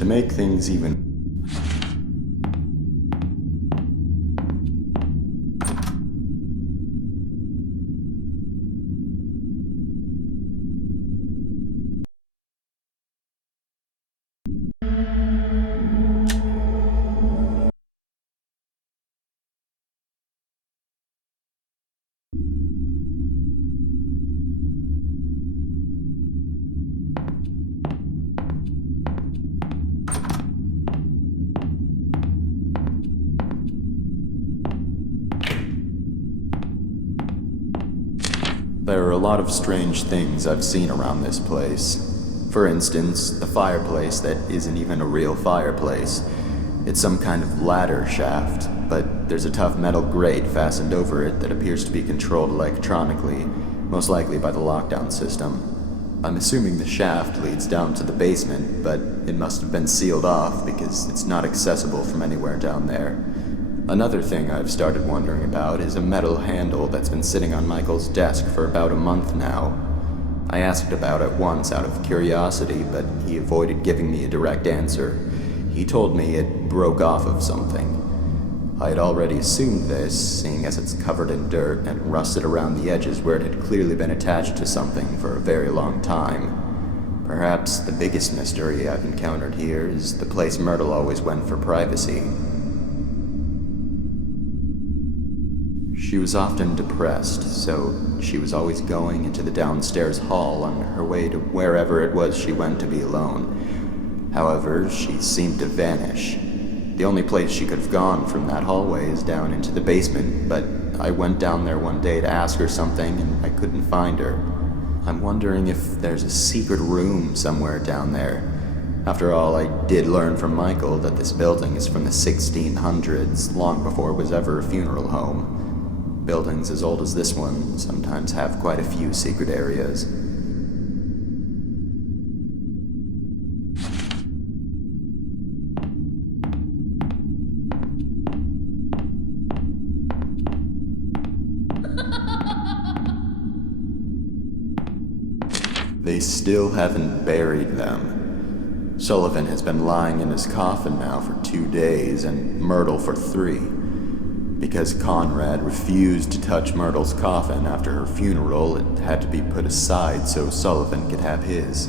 To make things even... There are a lot of strange things I've seen around this place. For instance, the fireplace that isn't even a real fireplace. It's some kind of ladder shaft, but there's a tough metal grate fastened over it that appears to be controlled electronically, most likely by the lockdown system. I'm assuming the shaft leads down to the basement, but it must have been sealed off because it's not accessible from anywhere down there. Another thing I've started wondering about is a metal handle that's been sitting on Michael's desk for about a month now. I asked about it once out of curiosity, but he avoided giving me a direct answer. He told me it broke off of something. I had already assumed this, seeing as it's covered in dirt and rusted around the edges where it had clearly been attached to something for a very long time. Perhaps the biggest mystery I've encountered here is the place Myrtle always went for privacy. She was often depressed, so she was always going into the downstairs hall on her way to wherever it was she went to be alone. However, she seemed to vanish. The only place she could have gone from that hallway is down into the basement, but I went down there one day to ask her something and I couldn't find her. I'm wondering if there's a secret room somewhere down there. After all, I did learn from Michael that this building is from the 1600s, long before it was ever a funeral home. Buildings as old as this one sometimes have quite a few secret areas. They still haven't buried them. Sullivan has been lying in his coffin now for 2 days, and Myrtle for 3. Because Conrad refused to touch Myrtle's coffin after her funeral, it had to be put aside so Sullivan could have his.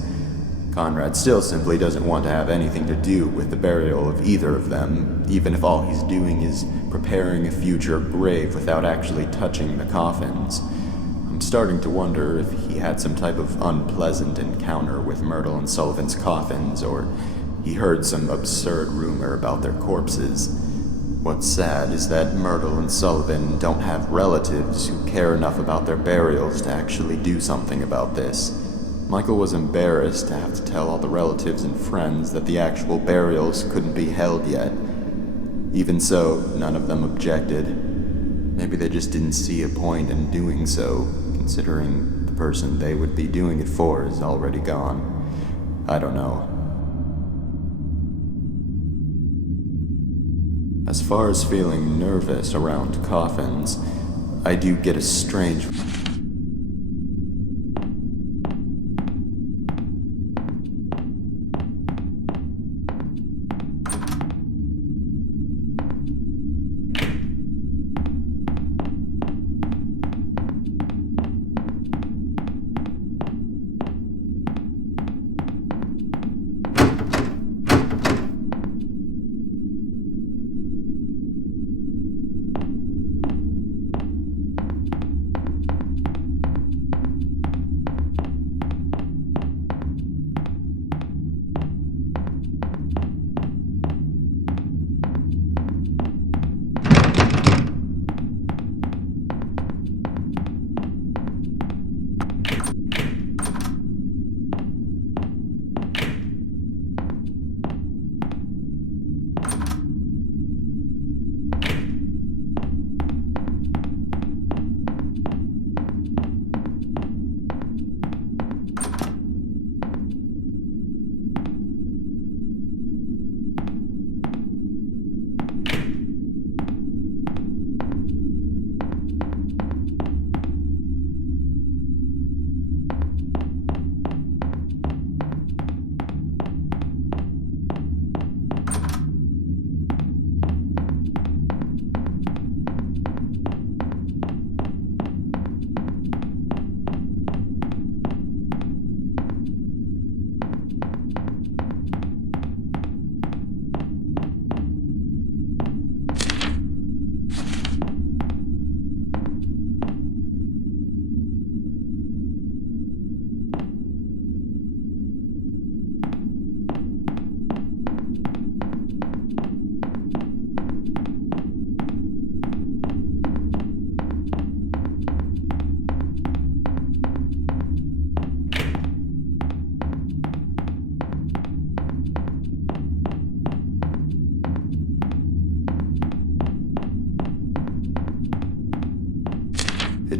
Conrad still simply doesn't want to have anything to do with the burial of either of them, even if all he's doing is preparing a future grave without actually touching the coffins. I'm starting to wonder if he had some type of unpleasant encounter with Myrtle and Sullivan's coffins, or he heard some absurd rumor about their corpses. What's sad is that Myrtle and Sullivan don't have relatives who care enough about their burials to actually do something about this. Michael was embarrassed to have to tell all the relatives and friends that the actual burials couldn't be held yet. Even so, none of them objected. Maybe they just didn't see a point in doing so, considering the person they would be doing it for is already gone. I don't know. As far as feeling nervous around coffins, I do get a strange...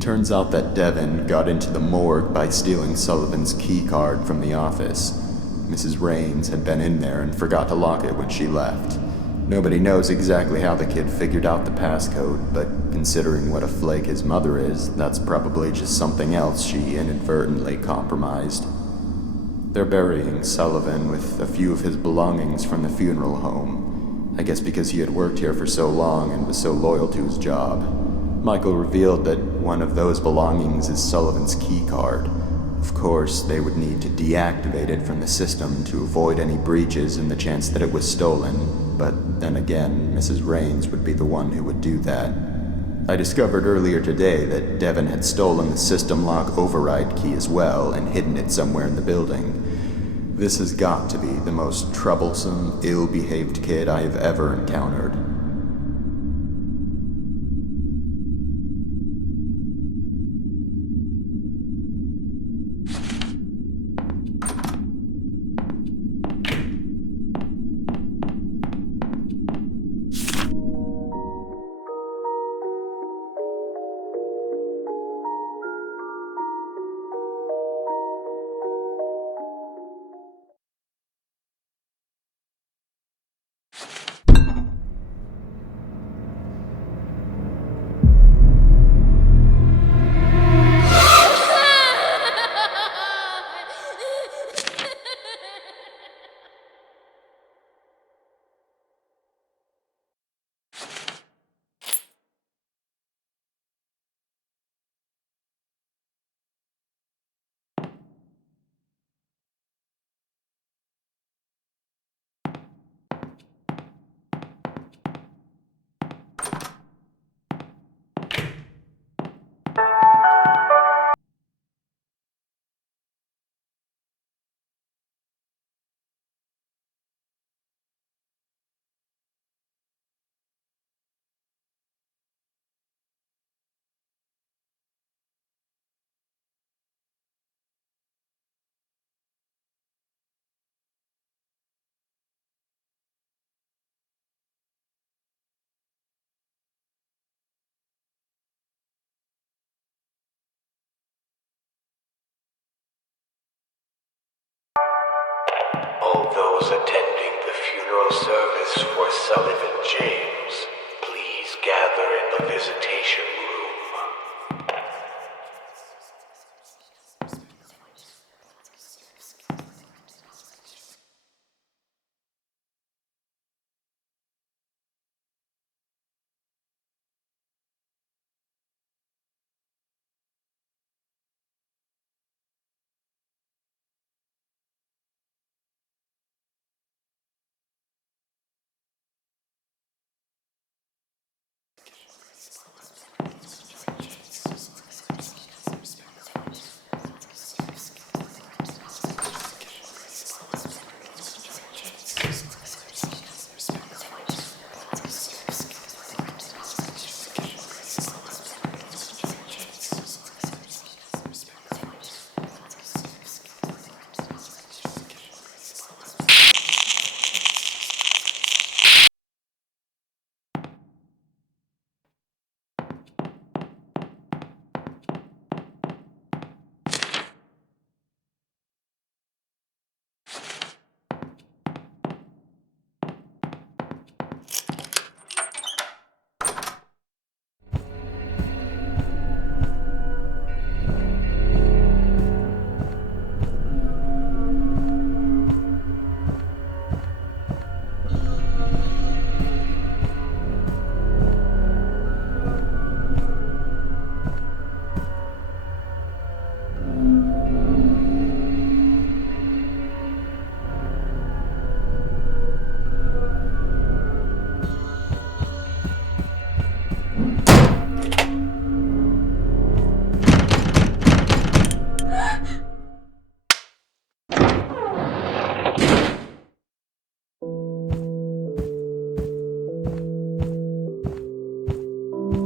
It turns out that Devon got into the morgue by stealing Sullivan's key card from the office. Mrs. Raines had been in there and forgot to lock it when she left. Nobody knows exactly how the kid figured out the passcode, but considering what a flake his mother is, that's probably just something else she inadvertently compromised. They're burying Sullivan with a few of his belongings from the funeral home. I guess because he had worked here for so long and was so loyal to his job. Michael revealed that one of those belongings is Sullivan's key card. Of course, they would need to deactivate it from the system to avoid any breaches and the chance that it was stolen, but then again, Mrs. Raines would be the one who would do that. I discovered earlier today that Devon had stolen the system lock override key as well and hidden it somewhere in the building. This has got to be the most troublesome, ill-behaved kid I have ever encountered. All those attending the funeral service for Sullivan James, please gather in the visitation room.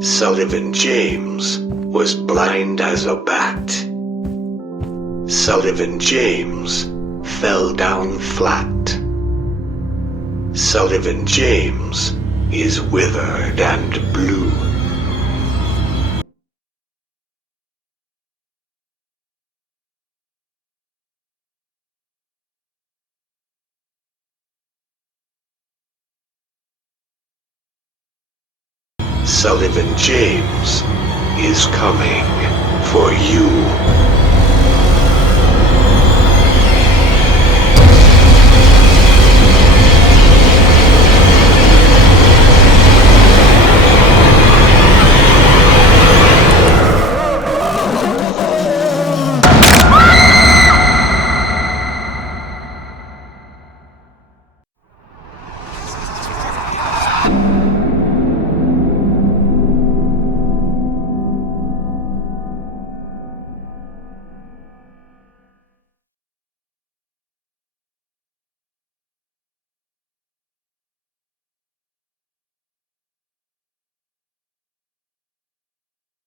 Sullivan James was blind as a bat. Sullivan James fell down flat. Sullivan James is withered and blue. Sullivan James is coming for you.